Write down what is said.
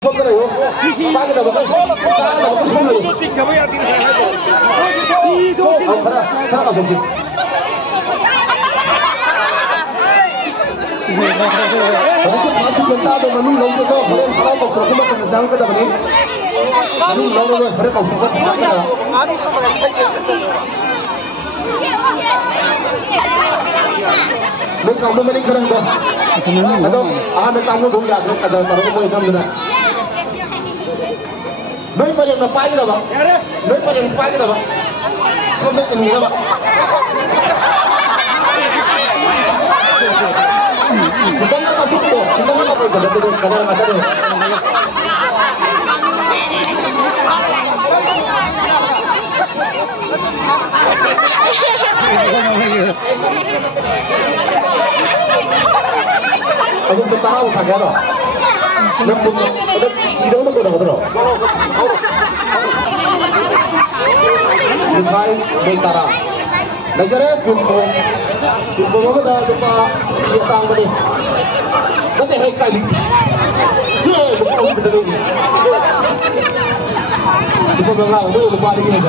Pagkarayo, bakit na ba kayo? Saan na ba kayo? Oh, para, saan ka ba? Ano ito, masih kontado, manulaw nito. Kaya parang pagkakumat ang nasang ka naman eh. Manulaw na ba? Parang pagkakumat ang nasang ka. May kamu maling ka lang ba? Ano? May kamu doon gagawin ka daw. Parang mo isang doon. May pa rin napay na ba? May pa rin napay na ba? May pa rin na ba? Kita na masuk to. Kita na masuk to. Kita na masuk to. Aku tahu kagak loh. Tidak ada kau dah Dikai Betara. Negara Pumpo mana dah lupa siapa ni? Nanti hekai. Itu memang itu lupa lagi.